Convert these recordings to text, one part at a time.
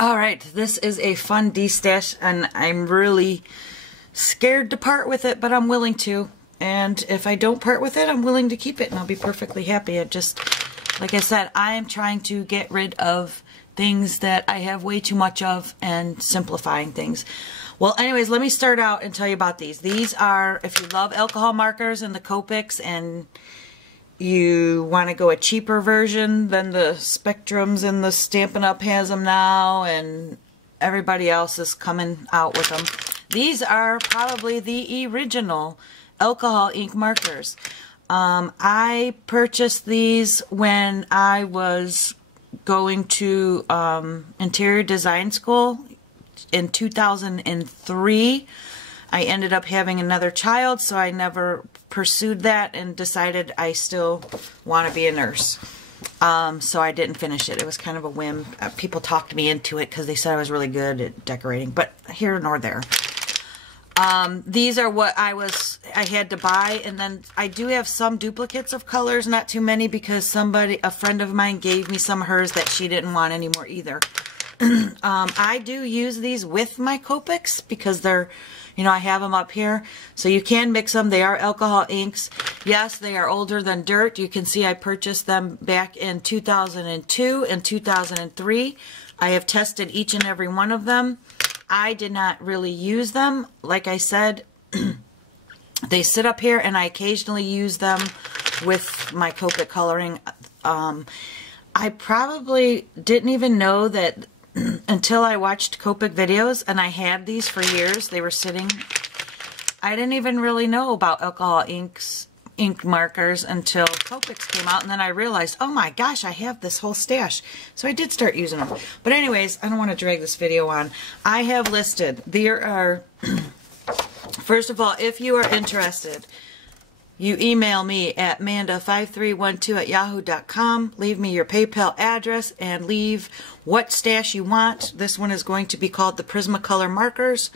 Alright, this is a fun DESTASH, and I'm really scared to part with it, but I'm willing to. And if I don't part with it, I'm willing to keep it, and I'll be perfectly happy. It just, like I said, I am trying to get rid of things that I have way too much of and simplifying things. Well, anyways, let me start out and tell you about these. These are, if you love alcohol markers and the Copics and you want to go a cheaper version than the Spectrums and the Stampin' Up! Has them now, and everybody else is coming out with them. These are probably the original alcohol ink markers. I purchased these when I was going to interior design school in 2003. I ended up having another child, so I never pursued that and decided I still want to be a nurse. So I didn't finish it. It was kind of a whim. People talked me into it because they said I was really good at decorating, but here nor there. These are what I had to buy, and then I do have some duplicates of colors, not too many, because a friend of mine gave me some of hers that she didn't want anymore either. I do use these with my Copics because they're, you know, I have them up here. So you can mix them. They are alcohol inks. Yes, they are older than dirt. You can see I purchased them back in 2002 and 2003. I have tested each and every one of them. I did not really use them. Like I said, they sit up here and I occasionally use them with my Copic coloring. I probably didn't even know that until I watched Copic videos, and I had these for years. They were sitting. I didn't even really know about alcohol ink markers until Copics came out, and then I realized, oh my gosh, I have this whole stash. So I did start using them. But anyways, I don't want to drag this video on. I have listed, there are, first of all, if you are interested, you email me at manda5312@yahoo.com. Leave me your PayPal address and leave what stash you want. This one is going to be called the Prismacolor markers.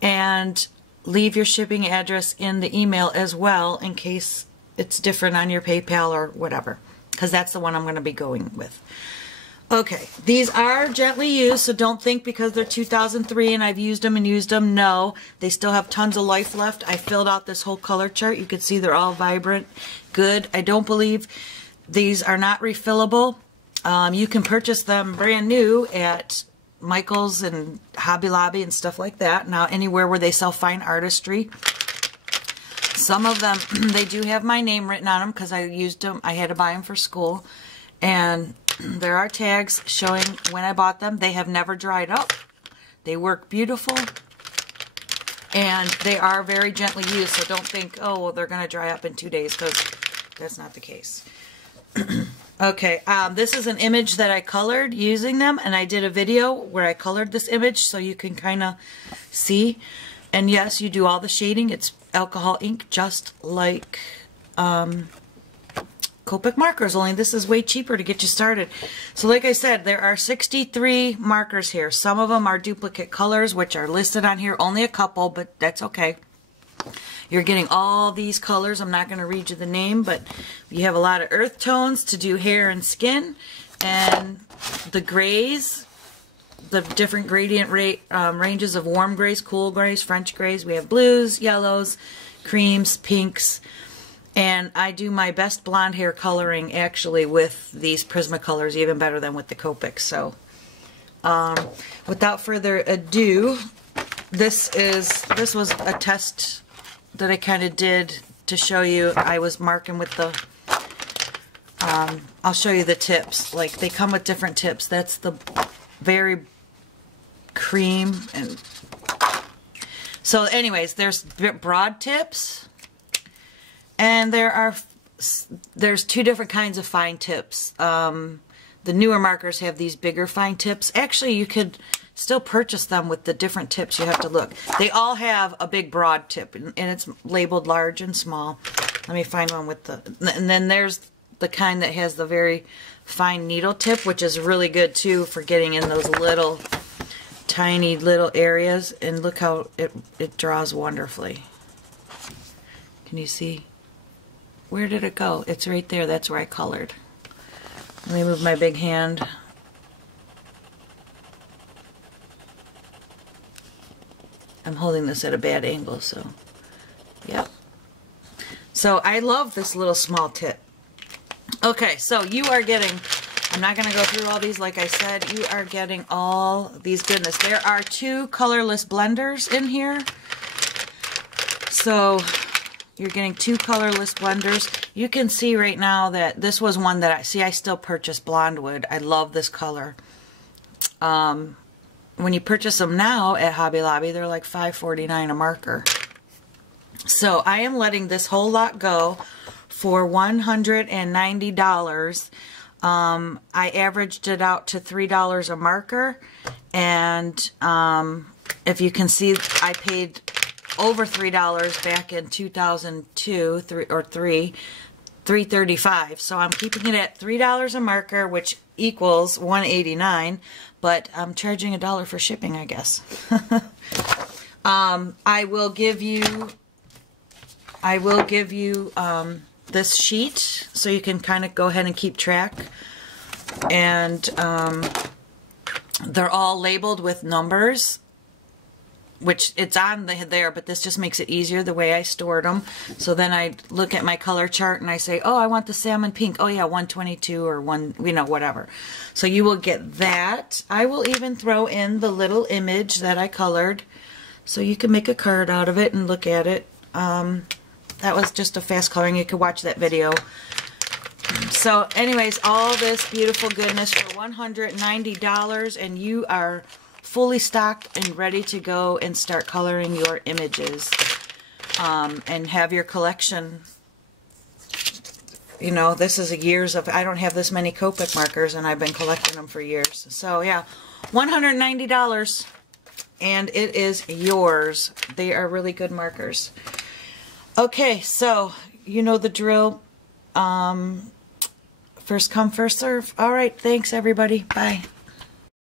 And leave your shipping address in the email as well in case it's different on your PayPal or whatever. Because that's the one I'm going to be going with. Okay, these are gently used, so don't think because they're 2003 and I've used them and used them. No, they still have tons of life left. I filled out this whole color chart. You can see they're all vibrant, good. I don't believe these are not refillable. You can purchase them brand new at Michael's and Hobby Lobby and stuff like that. Now, anywhere where they sell fine artistry. Some of them, they do have my name written on them because I used them. I had to buy them for school. And there are tags showing when I bought them. They have never dried up. They work beautiful. And they are very gently used. So don't think, oh, well, they're going to dry up in 2 days, because that's not the case. Okay, this is an image that I colored using them. And I did a video where I colored this image so you can kind of see. And yes, you do all the shading. It's alcohol ink, just like Copic markers, only this is way cheaper to get you started. So like I said, there are 63 markers here. Some of them are duplicate colors, which are listed on here. Only a couple, but that's okay. You're getting all these colors. I'm not going to read you the name, but you have a lot of earth tones to do hair and skin. And the grays, the different gradient ranges of warm grays, cool grays, French grays. We have blues, yellows, creams, pinks. And I do my best blonde hair coloring actually with these Prismacolors, even better than with the Copics. So without further ado, this was a test that I kind of did to show you. I was marking with the, I'll show you the tips. Like, they come with different tips. That's the very cream. And so anyways, there's broad tips. And there's two different kinds of fine tips. The newer markers have these bigger fine tips. Actually, you could still purchase them with the different tips. You have to look. They all have a big broad tip, and it's labeled large and small. Let me find one with the... And then there's the kind that has the very fine needle tip, which is really good, too, for getting in those little, tiny little areas. And look how it draws wonderfully. Can you see? Where did it go? It's right there. That's where I colored. Let me move my big hand. I'm holding this at a bad angle, so yep. So I love this little small tip. Okay, so you are getting, I'm not going to go through all these like I said, you are getting all these goodness. There are 2 colorless blenders in here. So you're getting 2 colorless blenders. You can see right now that this was one that I still purchased blonde wood. I love this color. When you purchase them now at Hobby Lobby, they're like $5.49 a marker. So I am letting this whole lot go for $190. I averaged it out to $3 a marker, and if you can see, I paid over $3 back in 2002 or $3.35. So I'm keeping it at $3 a marker, which equals $189, but I'm charging $1 for shipping, I guess. I will give you this sheet so you can kind of go ahead and keep track, and they're all labeled with numbers, which it's on there, but this just makes it easier the way I stored them. So then I look at my color chart and I say, oh, I want the salmon pink. Oh yeah, 122 or whatever. So you will get that. I will even throw in the little image that I colored, so you can make a card out of it and look at it. That was just a fast coloring. You could watch that video. So anyways, all this beautiful goodness for $190, and you are fully stocked and ready to go and start coloring your images, and have your collection. You know, this is years of, I don't have this many Copic markers, and I've been collecting them for years. So yeah, $190, and it is yours. They are really good markers. Okay, so you know the drill. First come, first serve. All right, thanks everybody. Bye.